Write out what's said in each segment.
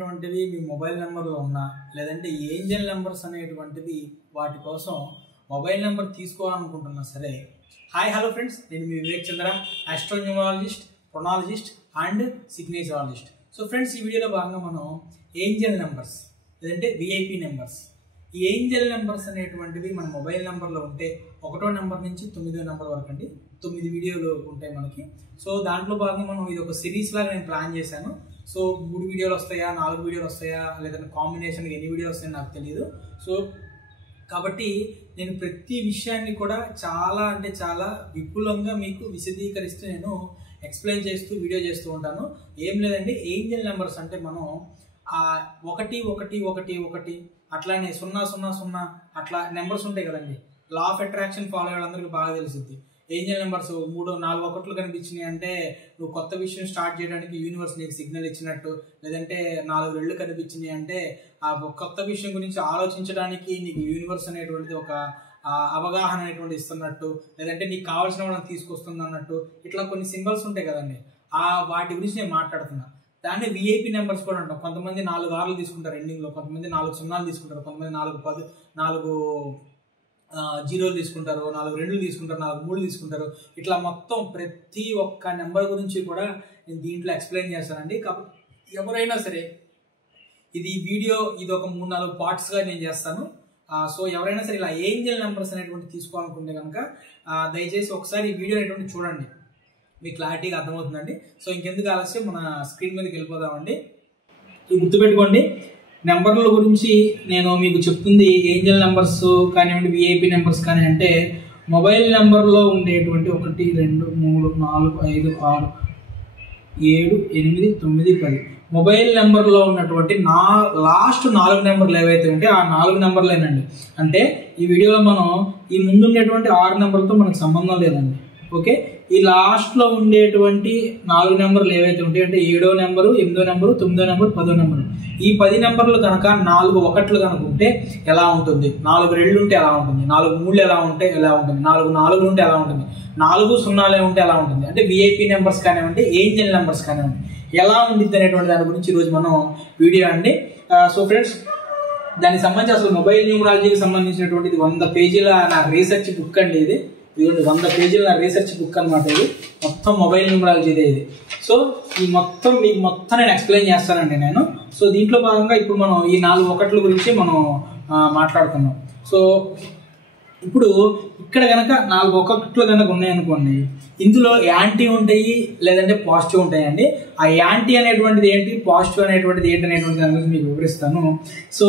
అనేటువంటివి మీ మొబైల్ నెంబర్లో ఉన్నా లేదంటే ఏంజల్ నెంబర్స్ అనేటువంటివి వాటి కోసం మొబైల్ నెంబర్ తీసుకోవాలనుకుంటున్నా సరే, హాయ్ హలో ఫ్రెండ్స్, నేను మీ వివేక్ చంద్ర, ఆస్ట్రోన్యూమరాలజిస్ట్, ప్రొనాలజిస్ట్ అండ్ సిగ్నేచరాలజిస్ట్. సో ఫ్రెండ్స్, ఈ వీడియోలో భాగంగా మనం ఏంజల్ నెంబర్స్ లేదంటే విఐపి నెంబర్స్, ఈ ఏంజల్ నెంబర్స్ అనేటువంటివి మన మొబైల్ నెంబర్లో ఉంటే 1వ నెంబర్ నుంచి 9వ నెంబర్ వరకు అండి 9 వీడియోలు ఉంటాయి మనకి. సో దాంట్లో భాగంగా మనం ఇది ఒక సిరీస్ లాగా నేను ప్లాన్ చేశాను. సో 3 వీడియోలు వస్తాయా, 4 వీడియోలు వస్తాయా, లేదంటే కాంబినేషన్ ఎన్ని వీడియోలు వస్తాయో నాకు తెలియదు. సో కాబట్టి నేను ప్రతి విషయాన్ని కూడా చాలా అంటే చాలా విపులంగా మీకు విశదీకరిస్తూ నేను ఎక్స్ప్లెయిన్ చేస్తూ వీడియో చేస్తూ ఉంటాను. ఏం లేదండి, ఏంజల్ నెంబర్స్ అంటే మనం 1 1 1 1 అట్లానే 0 0 0 అట్లా నెంబర్స్ ఉంటాయి కదండి. లా ఆఫ్ అట్రాక్షన్ ఫాలో అయ్యే వాళ్ళందరికీ బాగా తెలుస్తుంది. ఏంజల్ నెంబర్స్ 3 4 1 కనిపించినాయి అంటే నువ్వు కొత్త విషయం స్టార్ట్ చేయడానికి యూనివర్స్ నీకు సిగ్నల్ ఇచ్చినట్టు, లేదంటే 4 రెళ్ళు కనిపించినాయి అంటే ఆ కొత్త విషయం గురించి ఆలోచించడానికి నీకు యూనివర్స్ అనేటువంటిది ఒక అవగాహన అనేటువంటి ఇస్తున్నట్టు, లేదంటే నీకు కావాల్సిన వాళ్ళని తీసుకొస్తుంది అన్నట్టు, ఇట్లా కొన్ని సింబల్స్ ఉంటాయి కదండి. వాటి గురించి నేను మాట్లాడుతున్నా. దాన్ని విఐపి నెంబర్స్ కూడా అంటాం. కొంతమంది 4 6 తీసుకుంటారు ఎండింగ్లో, కొంతమంది 4 0 తీసుకుంటారు, కొంతమంది 4 10 4 0 తీసుకుంటారు, 4 2 తీసుకుంటారు, 4 3 తీసుకుంటారు. ఇట్లా మొత్తం ప్రతి ఒక్క నెంబర్ గురించి కూడా నేను దీంట్లో ఎక్స్ప్లెయిన్ చేస్తానండి. కాబట్టి ఎవరైనా సరే ఇది వీడియో ఇది ఒక 3 4 పార్ట్స్గా నేను చేస్తాను. సో ఎవరైనా సరే ఇలా ఏంజల్ నెంబర్స్ అనేటువంటి తీసుకోవాలనుకుంటే కనుక దయచేసి ఒకసారి ఈ వీడియో అనేటువంటి చూడండి, మీకు క్లారిటీగా అర్థమవుతుందండి. సో ఇంకెందుకు ఆలస్యం, మన స్క్రీన్ మీదకి వెళ్ళిపోదామండి. గుర్తుపెట్టుకోండి, నెంబర్ల గురించి నేను మీకు చెప్తుంది ఏంజల్ నెంబర్స్ కానివ్వండి, విఐపి నెంబర్స్ కానీ అంటే మొబైల్ నెంబర్లో ఉండేటువంటి 1 2 3 4 5 6 7 8 9 10 మొబైల్ నెంబర్లో ఉన్నటువంటి లాస్ట్ 4 నెంబర్లు ఏవైతే ఉంటే ఆ 4 నెంబర్లేనండి. అంటే ఈ వీడియోలో మనం ఈ ముందు ఉండేటువంటి 6 నెంబర్లతో మనకు సంబంధం లేదండి. ఓకే, ఈ లాస్ట్లో ఉండేటువంటి 4 నెంబర్లు ఏవైతే ఉంటాయి అంటే 7వ నెంబరు, 8వ నెంబరు, 9వ నెంబరు, 10వ నెంబరు, ఈ 10 నెంబర్లు కనుక 4 1లు కనుక ఉంటే ఎలా ఉంటుంది, 4 2 ఉంటే ఎలా ఉంటుంది, 4 3 ఎలా ఉంటే ఎలా ఉంటుంది, 4 4 ఉంటే ఎలా ఉంటుంది, 4 0 ఉంటే ఎలా ఉంటుంది, అంటే విఐపి నెంబర్స్ కానివ్వండి, ఏంజల్ నెంబర్స్ కానివ్వండి ఎలా ఉండిద్ది అనేటువంటి దాని గురించి ఈరోజు మనం వీడియో అండి. సో ఫ్రెండ్స్, దానికి సంబంధించి అసలు మొబైల్ న్యూమరాలజీకి సంబంధించినటువంటిది 100 పేజీల నా రీసెర్చ్ బుక్ అండి. ఇది 100 పేజీల నా రీసెర్చ్ బుక్ అనమాట. ఇది మొత్తం మొబైల్ న్యూమరాలజీ ఇది. సో ఈ మొత్తం మీకు మొత్తం నేను ఎక్స్ప్లెయిన్ చేస్తానండి నేను. సో దీంట్లో భాగంగా ఇప్పుడు మనం ఈ 4 1ల గురించి మనం మాట్లాడుతున్నాం. సో ఇప్పుడు ఇక్కడ కనుక 4 1లు కనుక ఉన్నాయనుకోండి, ఇందులో యాంటీ ఉంటాయి లేదంటే పాజిటివ్ ఉంటాయండి. ఆ యాంటీ అనేటువంటిది ఏంటి, పాజిటివ్ అనేటువంటిది ఏంటి అనేటువంటి దాని గురించి మీకు వివరిస్తాను. సో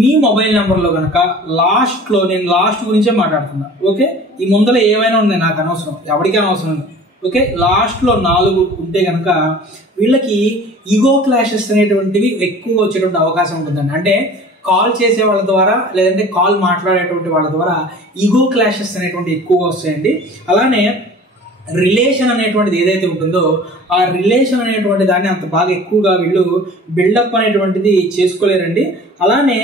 మీ మొబైల్ నెంబర్లో కనుక లాస్ట్లో, నేను లాస్ట్ గురించే మాట్లాడుతున్నా. ఓకే, ఈ ముందర ఏమైనా ఉన్నాయి నాకు అనవసరం, ఎవరికి అనవసరం. ఓకే, లాస్ట్లో 4 ఉంటే కనుక వీళ్ళకి ఈగో క్లాషెస్ అనేటువంటివి ఎక్కువగా వచ్చేటువంటి అవకాశం ఉంటుందండి. అంటే కాల్ చేసే వాళ్ళ ద్వారా లేదంటే కాల్ మాట్లాడేటువంటి వాళ్ళ ద్వారా ఈగో క్లాషెస్ అనేటువంటి ఎక్కువగా వస్తాయండి. అలానే రిలేషన్ అనేటువంటిది ఏదైతే ఉంటుందో ఆ రిలేషన్ అనేటువంటి దాన్ని అంత బాగా ఎక్కువగా వీళ్ళు బిల్డప్ అనేటువంటిది చేసుకోలేరండి. అలానే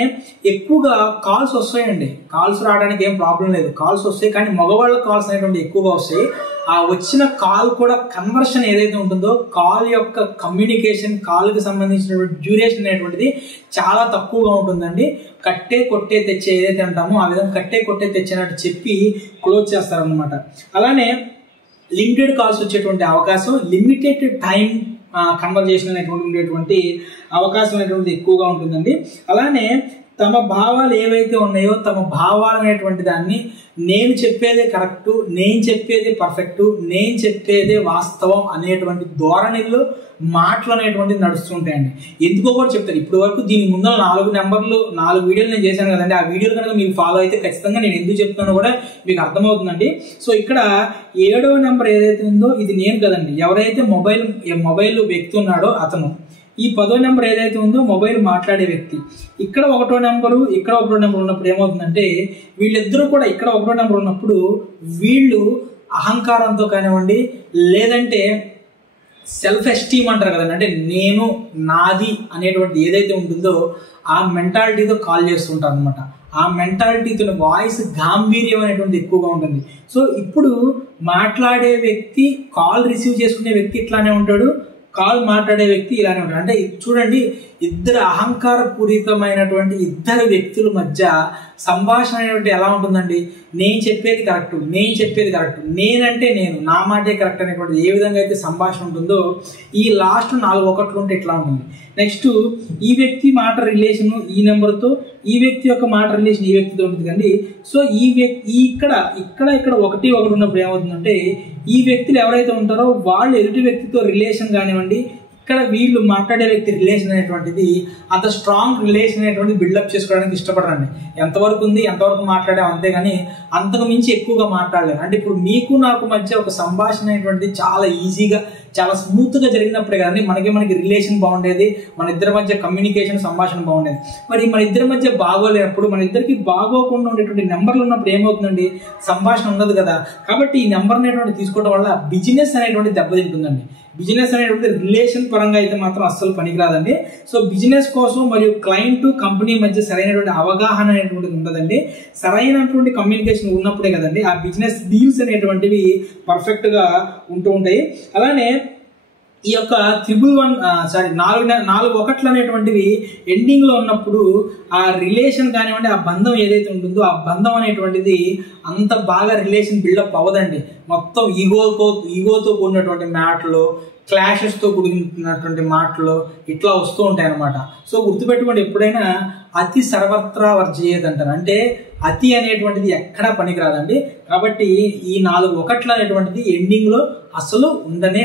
ఎక్కువగా కాల్స్ వస్తాయండి. కాల్స్ రావడానికి ఏం ప్రాబ్లం లేదు, కాల్స్ వస్తాయి. కానీ మగవాళ్ళ కాల్స్ అనేటువంటి ఎక్కువగా వస్తాయి. ఆ వచ్చిన కాల్ కూడా కన్వర్షన్ ఏదైతే ఉంటుందో, కాల్ యొక్క కమ్యూనికేషన్, కాల్కి సంబంధించినటువంటి డ్యూరేషన్ అనేటువంటిది చాలా తక్కువగా ఉంటుందండి. కట్టే కొట్టే తెచ్చే ఏదైతే అంటామో ఆ విధంగా కట్టే కొట్టే తెచ్చినట్టు చెప్పి క్లోజ్ చేస్తారనమాట. అలానే లిమిటెడ్ కాల్స్ వచ్చేటువంటి అవకాశం, లిమిటెడ్ టైం కన్వర్జేషన్ అనేటువంటి ఉండేటువంటి అవకాశం అనేటువంటిది ఎక్కువగా ఉంటుందండి. అలానే తమ భావాలు ఏవైతే ఉన్నాయో తమ భావాలు అనేటువంటి దాన్ని నేను చెప్పేదే కరెక్టు, నేను చెప్పేదే పర్ఫెక్టు, నేను చెప్పేదే వాస్తవం అనేటువంటి ధోరణిలో మాటలు అనేటువంటిది నడుస్తుంటాయండి. ఎందుకో కూడా చెప్తారు. ఇప్పుడు వరకు దీని ముందు 4 నెంబర్లు 4 వీడియోలు నేను చేశాను కదండి. ఆ వీడియోలు కనుక మీకు ఫాలో అయితే ఖచ్చితంగా నేను ఎందుకు చెప్తానో కూడా మీకు అర్థమవుతుందండి. సో ఇక్కడ 7వ నెంబర్ ఏదైతే ఉందో ఇది నేను కదండి, ఎవరైతే మొబైల్ వ్యక్తి ఉన్నాడో అతను. ఈ 10వ నెంబర్ ఏదైతే ఉందో మొబైల్ మాట్లాడే వ్యక్తి. ఇక్కడ 1వ నెంబరు, ఇక్కడ 1వ నెంబర్ ఉన్నప్పుడు ఏమవుతుందంటే వీళ్ళిద్దరూ కూడా ఇక్కడ 1వ నెంబర్ ఉన్నప్పుడు వీళ్ళు అహంకారంతో కానివ్వండి, లేదంటే సెల్ఫ్ ఎస్టీమ్ అంటారు కదండి, అంటే నేను నాది అనేటువంటి ఏదైతే ఉంటుందో ఆ మెంటాలిటీతో కాల్ చేస్తుంటారు అనమాట. ఆ మెంటాలిటీతో వాయిస్ గాంభీర్యం అనేటువంటి ఎక్కువగా ఉంటుంది. సో ఇప్పుడు మాట్లాడే వ్యక్తి, కాల్ రిసీవ్ చేసుకునే వ్యక్తి ఇట్లానే ఉంటాడు, కాల్ మాట్లాడే వ్యక్తి ఇలానే ఉంటాడు. అంటే చూడండి, ఇద్దరు అహంకారపూరితమైనటువంటి ఇద్దరు వ్యక్తుల మధ్య సంభాషణ అనేటువంటి ఎలా ఉంటుందండి, నేను చెప్పేది కరెక్ట్, నేను చెప్పేది కరెక్ట్, నేనంటే నేను, నా మాటే కరెక్ట్ అనేటువంటిది ఏ విధంగా అయితే సంభాషణ ఉంటుందో ఈ లాస్ట్ 4 ఒకట్లు ఉంటే ఇట్లా ఉంటుంది. నెక్స్ట్ ఈ వ్యక్తి మాట రిలేషన్ ఈ నెంబర్తో, ఈ వ్యక్తి యొక్క మాట రిలేషన్ ఈ వ్యక్తితో ఉంటుంది కండి. సో ఈ వ్యక్తి ఇక్కడ 1 ఉన్నప్పుడు ఏమవుతుందంటే ఈ వ్యక్తులు ఎవరైతే ఉంటారో వాళ్ళు ఎదుటి వ్యక్తితో రిలేషన్ కానివ్వండి, ఇక్కడ వీళ్ళు మాట్లాడే వ్యక్తి రిలేషన్ అనేటువంటిది అంత స్ట్రాంగ్ రిలేషన్ అనేటువంటిది బిల్డప్ చేసుకోవడానికి ఇష్టపడరండి. ఎంతవరకు ఉంది, ఎంతవరకు మాట్లాడాం అంతేగాని అంతకు మించి ఎక్కువగా మాట్లాడలేరు. అంటే ఇప్పుడు మీకు నాకు మధ్య ఒక సంభాషణ అనేటువంటిది చాలా ఈజీగా, చాలా స్మూత్గా జరిగినప్పుడే కదండి మనకి రిలేషన్ బాగుండేది, మన ఇద్దరి మధ్య కమ్యూనికేషన్, సంభాషణ బాగుండేది. మరి మన ఇద్దరి మధ్య బాగోలేనప్పుడు, మన ఇద్దరికి బాగోకుండా ఉండేటువంటి నెంబర్లు ఉన్నప్పుడు ఏమవుతుందండి, సంభాషణ ఉండదు కదా. కాబట్టి ఈ నెంబర్ అనేటువంటి తీసుకోవడం వల్ల బిజినెస్ అనేటువంటి దెబ్బతింటుందండి. బిజినెస్ అనేటువంటి రిలేషన్ పరంగా అయితే మాత్రం అస్సలు పనికిరాదండి. సో బిజినెస్ కోసం మరియు క్లయింట్ కంపెనీ మధ్య సరైనటువంటి అవగాహన అనేటువంటిది ఉండదండి. సరైనటువంటి కమ్యూనికేషన్ ఉన్నప్పుడే కదండి ఆ బిజినెస్ డీల్స్ అనేటువంటివి పర్ఫెక్ట్గా ఉంటూ ఉంటాయి. అలానే ఈ యొక్క 4 ఒకట్లు అనేటువంటివి ఎండింగ్లో ఉన్నప్పుడు ఆ రిలేషన్ కానివ్వండి, ఆ బంధం ఏదైతే ఉంటుందో ఆ బంధం అనేటువంటిది అంత బాగా రిలేషన్ బిల్డప్ అవ్వదండి. మొత్తం ఈగోతో కూడినటువంటి మాటలు, క్లాషెస్తో కూడినటువంటి మాటలు ఇట్లా వస్తూ ఉంటాయి అన్నమాట. సో గుర్తుపెట్టుకోండి, ఎప్పుడైనా అతి సర్వత్రా వర్జయేది అంటారు. అంటే అతి అనేటువంటిది ఎక్కడా పనికిరాదండి. కాబట్టి ఈ 4 ఒకట్లు అనేటువంటిది ఎండింగ్లో అసలు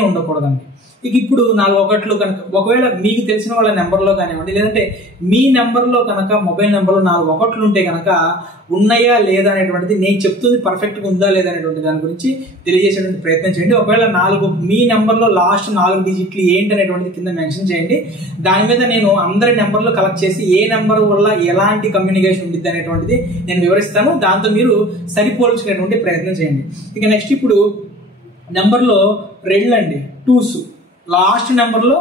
ఉండకూడదండి. ఇక ఇప్పుడు 4 ఒకట్లు కనుక ఒకవేళ మీకు తెలిసిన వాళ్ళ నెంబర్లో కానివ్వండి, లేదంటే మీ నెంబర్లో కనుక మొబైల్ నెంబర్లో 4 ఒకట్లు ఉంటే కనుక ఉన్నాయా లేదా అనేటువంటిది, నేను చెప్తుంది పర్ఫెక్ట్గా ఉందా లేదా అనేటువంటి దాని గురించి తెలియజేసేటువంటి ప్రయత్నం చేయండి. ఒకవేళ మీ నెంబర్లో లాస్ట్ 4 డిజిట్లు ఏంటి అనేటువంటిది కింద మెన్షన్ చేయండి. దాని మీద నేను అందరి నెంబర్లు కలెక్ట్ చేసి ఏ నెంబర్ వల్ల ఎలాంటి కమ్యూనికేషన్ ఉంటుంది అనేటువంటిది నేను వివరిస్తాను. దాంతో మీరు సరిపోల్చుకునేటువంటి ప్రయత్నం చేయండి. ఇక నెక్స్ట్ ఇప్పుడు నెంబర్లో రెళ్ళండి, 2s, లాస్ట్ నెంబర్లో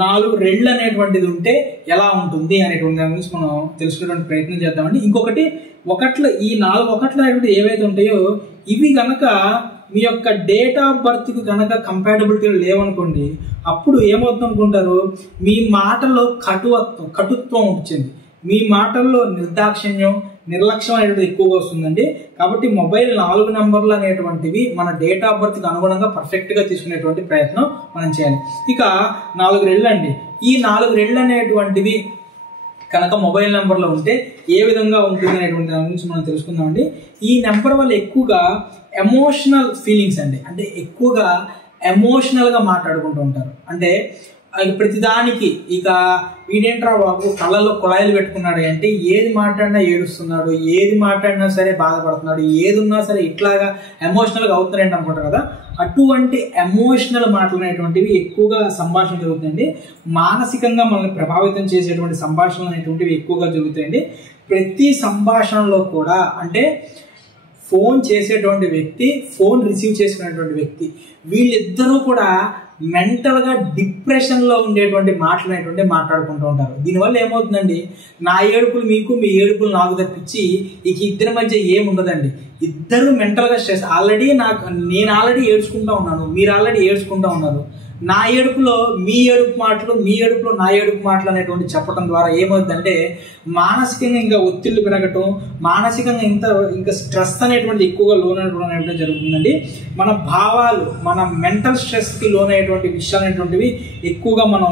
4 రెళ్ళు అనేటువంటిది ఉంటే ఎలా ఉంటుంది అనేటువంటి దాని గురించి మనం తెలుసుకునేటువంటి ప్రయత్నం చేద్దామండి. ఇంకొకటి ఈ 4 ఒకట్లు అనేటువంటి ఏవైతే ఉంటాయో ఇవి కనుక మీ యొక్క డేట్ ఆఫ్ బర్త్కి కనుక కంపాటబిలిటీ లేవనుకోండి, అప్పుడు ఏమవుతుంది అనుకుంటారు, మీ మాటల్లో కటుత్వం వచ్చింది, మీ మాటల్లో నిర్లక్ష్యం అనేటువంటిది ఎక్కువగా వస్తుందండి. కాబట్టి మొబైల్ 4 నెంబర్లు అనేటువంటివి మన డేట్ ఆఫ్ బర్త్కి అనుగుణంగా పర్ఫెక్ట్గా తీసుకునేటువంటి ప్రయత్నం మనం చేయాలి. ఇక 4 రెళ్ళు అండి, ఈ 4 రెళ్ళు అనేటువంటివి కనుక మొబైల్ నెంబర్లో ఉంటే ఏ విధంగా ఉంటుంది అనేటువంటి దాని గురించి మనం తెలుసుకుందామండి. ఈ నెంబర్ వల్ల ఎక్కువగా ఎమోషనల్ ఫీలింగ్స్ అండి, అంటే ఎక్కువగా ఎమోషనల్గా మాట్లాడుకుంటూ ఉంటారు. అంటే ప్రతిదానికి ఇక వీడేంట్రా బాబు కళ్ళల్లో కుళాయిలు పెట్టుకున్నాడు అంటే ఏది మాట్లాడినా ఏడుస్తున్నాడు, ఏది మాట్లాడినా సరే బాధపడుతున్నాడు, ఏది ఉన్నా సరే ఇట్లాగా ఎమోషనల్గా అవుతున్నారంటే అనుకుంటారు కదా. అటువంటి ఎమోషనల్ మాటలు అనేటువంటివి ఎక్కువగా సంభాషణ జరుగుతాయండి. మానసికంగా మనల్ని ప్రభావితం చేసేటువంటి సంభాషణలు అనేటువంటివి ఎక్కువగా జరుగుతాయండి. ప్రతి సంభాషణలో కూడా అంటే ఫోన్ చేసేటువంటి వ్యక్తి, ఫోన్ రిసీవ్ చేసుకునేటువంటి వ్యక్తి, వీళ్ళిద్దరూ కూడా మెంటల్గా డిప్రెషన్లో ఉండేటువంటి మాటలు అనేటువంటి మాట్లాడుకుంటూ ఉంటారు. దీనివల్ల ఏమవుతుందండి, నా ఏడుపులు మీకు, మీ ఏడుపులు నాకు తప్పించి ఇక ఇద్దరి మధ్య ఏముండదండి. ఇద్దరు మెంటల్గా స్ట్రెస్, నేను ఆల్రెడీ ఏడ్చుకుంటూ ఉన్నాను, మీరు ఆల్రెడీ ఏడ్చుకుంటూ ఉన్నారు. నా ఏడుపులో మీ ఏడుపు మాటలు, మీ ఏడుపులో నా ఏడుపు మాటలు అనేటువంటి చెప్పడం ద్వారా ఏమవుతుందంటే మానసికంగా ఇంకా ఒత్తిళ్లు పెరగటం, మానసికంగా ఇంకా స్ట్రెస్ అనేటువంటి ఎక్కువగా లోనైనటువంటి జరుగుతుందండి. మన భావాలు, మన మెంటల్ స్ట్రెస్కి లోనయ్యేటువంటి విషయాలు అనేటువంటివి ఎక్కువగా మనం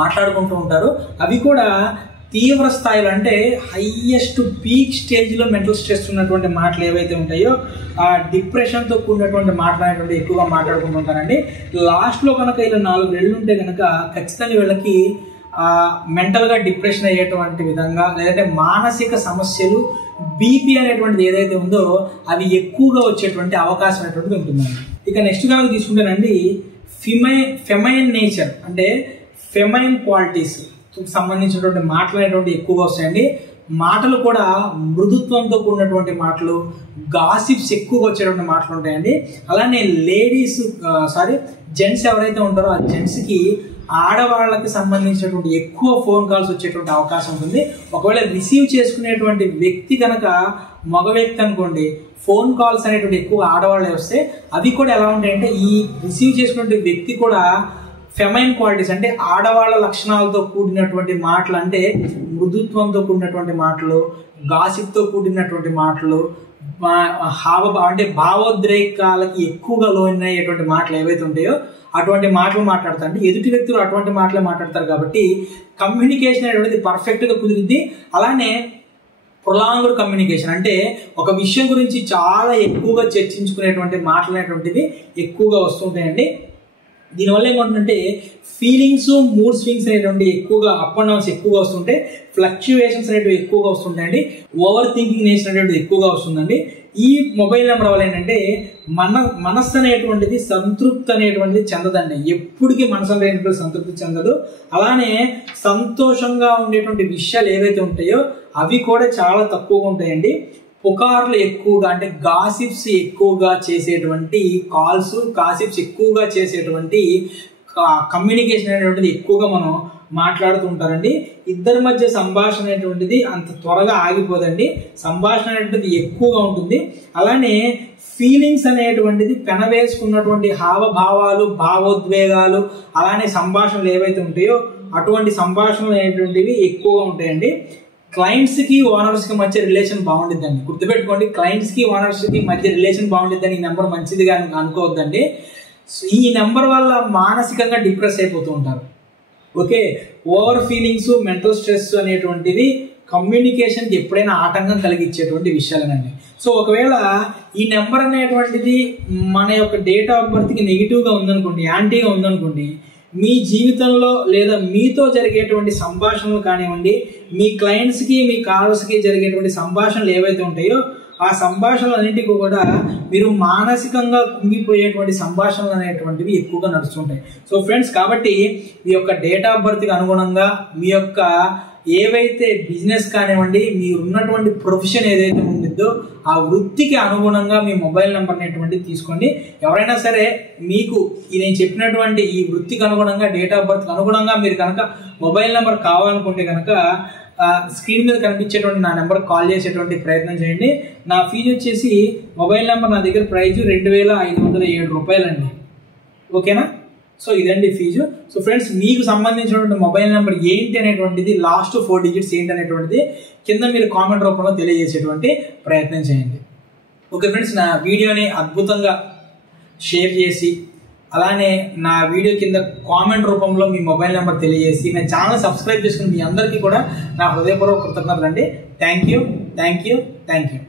మాట్లాడుకుంటూ ఉంటారు. అవి కూడా తీవ్ర స్థాయిలో అంటే హైయెస్ట్ పీక్ స్టేజ్లో మెంటల్ స్ట్రెస్ ఉన్నటువంటి మాటలు ఏవైతే ఉంటాయో ఆ డిప్రెషన్తో కూడినటువంటి మాటలు అనేటువంటి ఎక్కువగా మాట్లాడుకుంటూ ఉంటారండి. లాస్ట్లో కనుక ఇలా 4 రెళ్ళు ఉంటే కనుక ఖచ్చితంగా వీళ్ళకి మెంటల్గా డిప్రెషన్ అయ్యేటువంటి విధంగా, లేదంటే మానసిక సమస్యలు, బీపీ అనేటువంటిది ఏదైతే ఉందో అవి ఎక్కువగా వచ్చేటువంటి అవకాశం అనేటువంటిది ఉంటుందండి. ఇక నెక్స్ట్ కనుక తీసుకుంటేనండి ఫెమైన్ నేచర్ అంటే ఫెమైన్ క్వాలిటీస్ సంబంధించినటువంటి మాటలు అనేటువంటి ఎక్కువగా వస్తాయండి. మాటలు కూడా మృదుత్వంతో కూడినటువంటి మాటలు, గాసిప్స్ ఎక్కువగా వచ్చేటువంటి మాటలు ఉంటాయండి. అలానే జెంట్స్ ఎవరైతే ఉంటారో ఆ జెంట్స్కి ఆడవాళ్ళకి సంబంధించినటువంటి ఎక్కువ ఫోన్ కాల్స్ వచ్చేటువంటి అవకాశం ఉంటుంది. ఒకవేళ రిసీవ్ చేసుకునేటువంటి వ్యక్తి కనుక మగ వ్యక్తి అనుకోండి, ఫోన్ కాల్స్ అనేటువంటి ఎక్కువ ఆడవాళ్ళే వస్తే అవి కూడా ఎలా ఉంటాయంటే ఈ రిసీవ్ చేసుకునే వ్యక్తి కూడా ఫెమైన్ క్వాలిటీస్ అంటే ఆడవాళ్ళ లక్షణాలతో కూడినటువంటి మాటలు, అంటే మృదుత్వంతో కూడినటువంటి మాటలు, గాసిప్తో కూడినటువంటి మాటలు, అంటే భావోద్రేకాలకి ఎక్కువగా లోనయ్యేటువంటి మాటలు ఏవైతే ఉంటాయో అటువంటి మాటలు మాట్లాడతారు. అంటే ఎదుటి వ్యక్తులు అటువంటి మాటలే మాట్లాడతారు కాబట్టి కమ్యూనికేషన్ అనేటువంటిది పర్ఫెక్ట్గా కుదిరింది. అలానే ప్రొలాంగ్డ్ కమ్యూనికేషన్ అంటే ఒక విషయం గురించి చాలా ఎక్కువగా చర్చించుకునేటువంటి మాటలు అనేటువంటివి ఎక్కువగా వస్తుంటాయండి. దీనివల్ల ఏమంటుందంటే ఫీలింగ్స్, మూడ్ స్వింగ్స్ అనేటువంటి ఎక్కువగా అప్ అండ్ డౌన్స్ ఎక్కువగా వస్తుంటాయి, ఫ్లక్చువేషన్స్ అనేటివి ఎక్కువగా వస్తుంటాయండి, ఓవర్ థింకింగ్ నేచర్ అనేటువంటిది ఎక్కువగా వస్తుందండి. ఈ మొబైల్ నెంబర్ వల్ల ఏంటంటే మనస్సు అనేటువంటిది సంతృప్తి అనేటువంటిది చెందదండి. ఎప్పటికీ మనసు అనేటువంటి సంతృప్తి చెందదు. అలానే సంతోషంగా ఉండేటువంటి విషయాలు ఏవైతే ఉంటాయో అవి కూడా చాలా తక్కువగా ఉంటాయండి. పుకార్లు ఎక్కువగా అంటే గాసిప్స్ ఎక్కువగా చేసేటువంటి కాల్స్, గాసిప్స్ ఎక్కువగా చేసేటువంటి కమ్యూనికేషన్ అనేటువంటిది ఎక్కువగా మనం మాట్లాడుతూ ఉంటారండి. ఇద్దరి మధ్య సంభాషణ అనేటువంటిది అంత త్వరగా ఆగిపోదండి, సంభాషణ అనేటువంటిది ఎక్కువగా ఉంటుంది. అలానే ఫీలింగ్స్ అనేటువంటిది పెనవేసుకున్నటువంటి హావభావాలు, భావోద్వేగాలు, అలానే సంభాషణలు ఏవైతే ఉంటాయో అటువంటి సంభాషణలు అనేటువంటివి ఎక్కువగా ఉంటాయండి. క్లయింట్స్కి ఓనర్స్కి మధ్య రిలేషన్ బాగుండిద్దండి. గుర్తుపెట్టుకోండి, క్లయింట్స్కి ఓనర్స్కి మధ్య రిలేషన్ బాగుండిద్దని ఈ నెంబర్ మంచిదిగా అనుకోవద్దండి. ఈ నెంబర్ వల్ల మానసికంగా డిప్రెస్ అయిపోతూ ఉంటారు. Okay, over feelings, mental stress అనేటువంటివి కమ్యూనికేషన్కి ఎప్పుడైనా ఆటంకం కలిగించేటువంటి విషయాలేనండి. సో ఒకవేళ ఈ నెంబర్ అనేటువంటిది మన యొక్క డేట్ ఆఫ్ బర్త్కి నెగిటివ్గా ఉందనుకోండి, యాంటీగా ఉందనుకోండి, మీ జీవితంలో లేదా మీతో జరిగేటువంటి సంభాషణలు కానివ్వండి, మీ క్లయింట్స్కి, మీ కాలర్స్కి జరిగేటువంటి సంభాషణలు ఏవైతే ఉంటాయో ఆ సంభాషణలన్నింటికి కూడా మీరు మానసికంగా కుంగిపోయేటువంటి సంభాషణలు అనేటువంటివి ఎక్కువగా నడుస్తుంటాయి. సో ఫ్రెండ్స్, కాబట్టి మీ యొక్క డేట్ ఆఫ్ బర్త్కి అనుగుణంగా మీ యొక్క ఏవైతే బిజినెస్ కానివ్వండి, మీరు ఉన్నటువంటి ప్రొఫెషన్ ఏదైతే ఉండిద్దో ఆ వృత్తికి అనుగుణంగా మీ మొబైల్ నెంబర్ అనేటువంటిది తీసుకోండి. ఎవరైనా సరే మీకు నేను చెప్పినటువంటి ఈ వృత్తికి అనుగుణంగా, డేట్ ఆఫ్ బర్త్కి అనుగుణంగా మీరు కనుక మొబైల్ నెంబర్ కావాలనుకుంటే కనుక స్క్రీన్ మీద కనిపించేటువంటి నా నెంబర్ కాల్ చేసేటువంటి ప్రయత్నం చేయండి. నా ఫీజు వచ్చేసి మొబైల్ నెంబర్ నా దగ్గర ప్రైజ్ 2507 రూపాయలండి. ఓకేనా? సో ఇదండి ఫీజు. సో ఫ్రెండ్స్, మీకు సంబంధించినటువంటి మొబైల్ నెంబర్ ఏంటి అనేటువంటిది, లాస్ట్ 4 డిజిట్స్ ఏంటి అనేటువంటిది కింద మీరు కామెంట్ రూపంలో తెలియజేసేటువంటి ప్రయత్నం చేయండి. ఓకే ఫ్రెండ్స్, నా వీడియోని అద్భుతంగా షేర్ చేసి అలానే నా వీడియో కింద కామెంట్ రూపంలో మీ మొబైల్ నెంబర్ తెలియజేసి నా ఛానల్ సబ్స్క్రైబ్ చేసుకుని మీ అందరికీ కూడా నా హృదయపూర్వక కృతజ్ఞతలు అండి. Thank you.